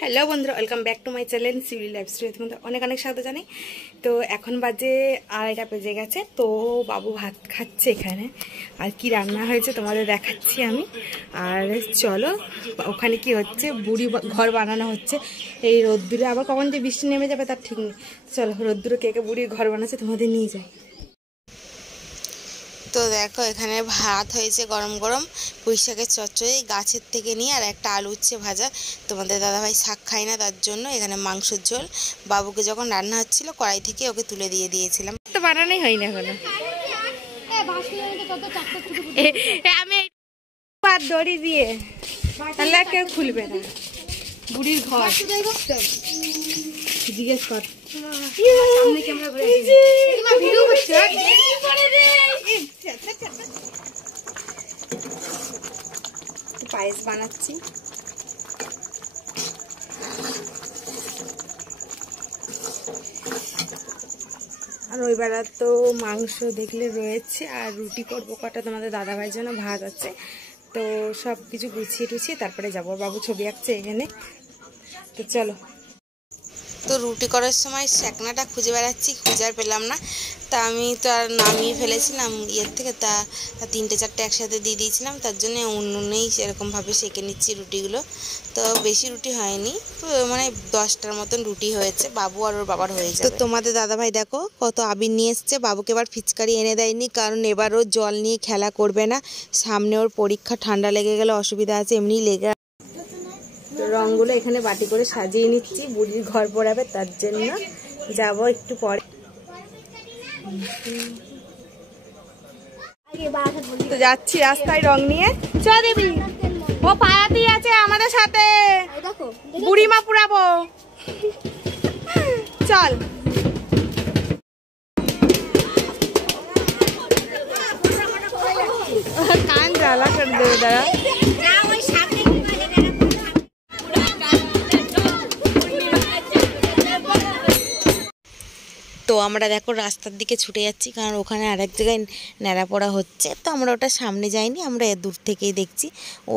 Hello বন্ধুরা, welcome back to my channel Siuli lifestyle. তোমাদের অনেক অনেক স্বাগত জানাই। তো এখন বাজে 2:30 বেজে গেছে। তো বাবু ভাত খাচ্ছে এখানে, আর কি রান্না হয়েছে তোমাদের দেখাচ্ছি আমি। আর চলো, ওখানে কি হচ্ছে, বুড়ি ঘর বানানো হচ্ছে এই রোদ্দুরে। আবার কখন যে বৃষ্টি নেমে যাবে তার ঠিক নেই। চলো, রোদ্দুরে কে কে বুড়ির ঘর বানাচ্ছে তোমাদের নিয়ে যাই। তো দেখো, এখানে ভাত হয়েছে গরম গরম, পুঁই শাকের চচ্চড়ি গাছের থেকে নিয়ে, আর একটা আলু উচ্ছে ভাজা। তোমাদের দাদাভাই শাক খায় না, তার জন্য এখানে মাংসের ঝোল। বাবুকে যখন রান্না হচ্ছিল কড়াই থেকে ওকে তুলে দিয়ে দিয়েছিলাম। তো বানানোই হয় না এখনো। আমি দড়ি দিয়ে তাহলে কেউ খুলবে না। বুড়ির ঘর জিজ্ঞেস কর। পায়েস বানাচ্ছি। আর ওই বেলা তো মাংস দেখলে রয়েছে, আর রুটি করবো কটা, তোমাদের দাদাভাইয়ের জন্য ভাত আছে। তো সব কিছু গুছিয়ে টুছিয়ে তারপরে যাবো। বাবু ছবি আঁকছে এখানে। তো চলো। তো রুটি করার সময় সেঁকনাটা খুঁজে বেড়াচ্ছি, খুঁজে আর পেলাম না। তা আমি তো আর নামিয়ে ফেলেছিলাম ইয়ের থেকে, তা 3-4টে একসাথে দিয়ে দিয়েছিলাম। তার জন্য উনুনেই সেরকমভাবে সেঁকে নিচ্ছি রুটিগুলো। তো বেশি রুটি হয়নি, মানে 10টার মতন রুটি হয়েছে, বাবু আর ওর বাবার হয়ে যাবে। তো তোমাদের দাদাভাই দেখো কত আবির নিয়ে এসছে। বাবুকে এবার ফিচকারি এনে দেয়নি, কারণ এবার ও জল নিয়ে খেলা করবে না। সামনে ওর পরীক্ষা, ঠান্ডা লেগে গেলে অসুবিধা আছে, এমনি লেগে। তো রঙগুলো এখানে বাটি করে সাজিয়ে নিচ্ছি, বুড়ির ঘর পড়াবে তার জন্য। যাব একটু পরে। তো যাচ্ছি রাস্তায় রং নিয়ে। চ দেবী, ও পায়াতি আছে আমাদের সাথে, বুড়িমা পুরাবো। চল। কান জ্বালা করে দেবে দাঁড়া। তো আমরা দেখো রাস্তার দিকে ছুটে যাচ্ছি, কারণ ওখানে আরেক জায়গায় ন্যাড়া পড়া হচ্ছে। তো আমরা ওটা সামনে যাইনি, আমরা দূর থেকেই দেখছি।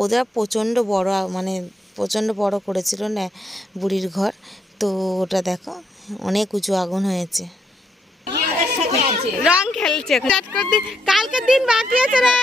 ওরা প্রচণ্ড বড়, মানে প্রচণ্ড বড় করেছিল না বুড়ির ঘর। তো ওটা দেখো অনেক উঁচু আগুন হয়েছে। রং খেলছে, কালকের দিন বাকি আছে রে।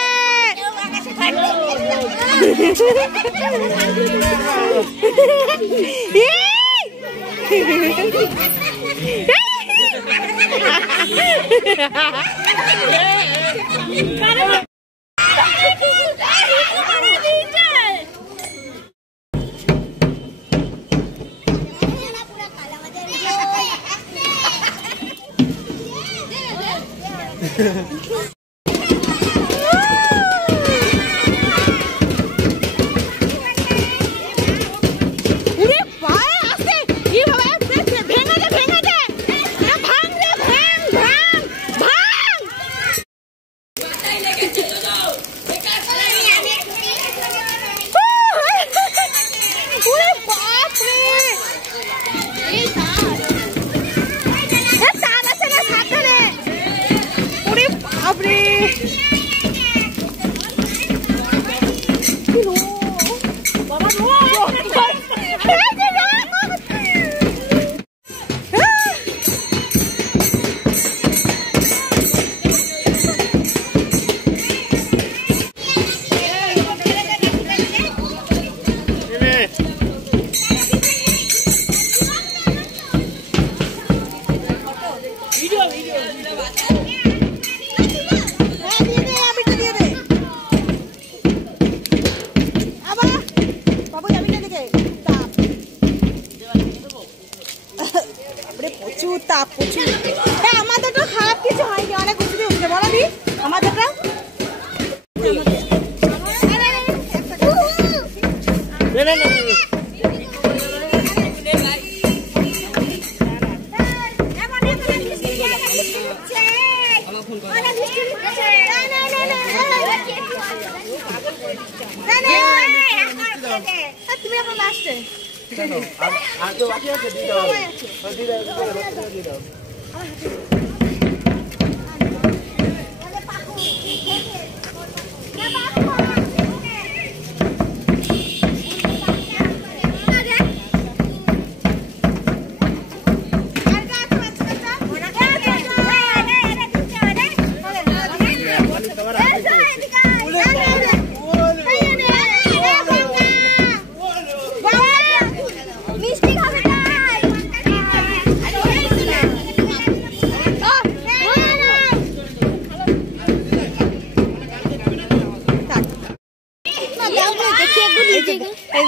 প্রচুর তাপ, প্রচুর। আমাদেরটা খারাপ কিছু হয়নি, অনেক উঁচু উঠছে বলাবি আমাদেরটা। তুমি আমার লাস্টে আর তো বাকি আছে, দিতে হবে।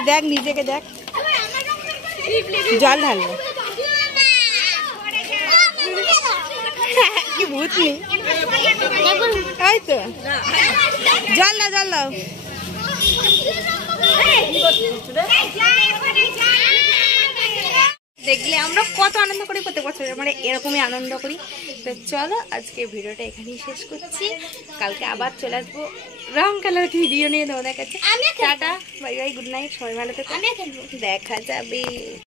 দেখ নিজেকে দেখ, জল ঢালবো কি ভূত নেই, তাই তো জল দাও জল দাও। দেখলে আমরা কত আনন্দ করি প্রত্যেক বছর, মানে এরকমই আনন্দ করি। তো চলো আজকে ভিডিওটা এখানেই শেষ করছি, কালকে আবার চলে আসবো রং কালার ভিডিও নিয়ে তোমাদের কাছে। Tata bye bye, good night, সবাই ভালো থেকো, দেখা যাবে।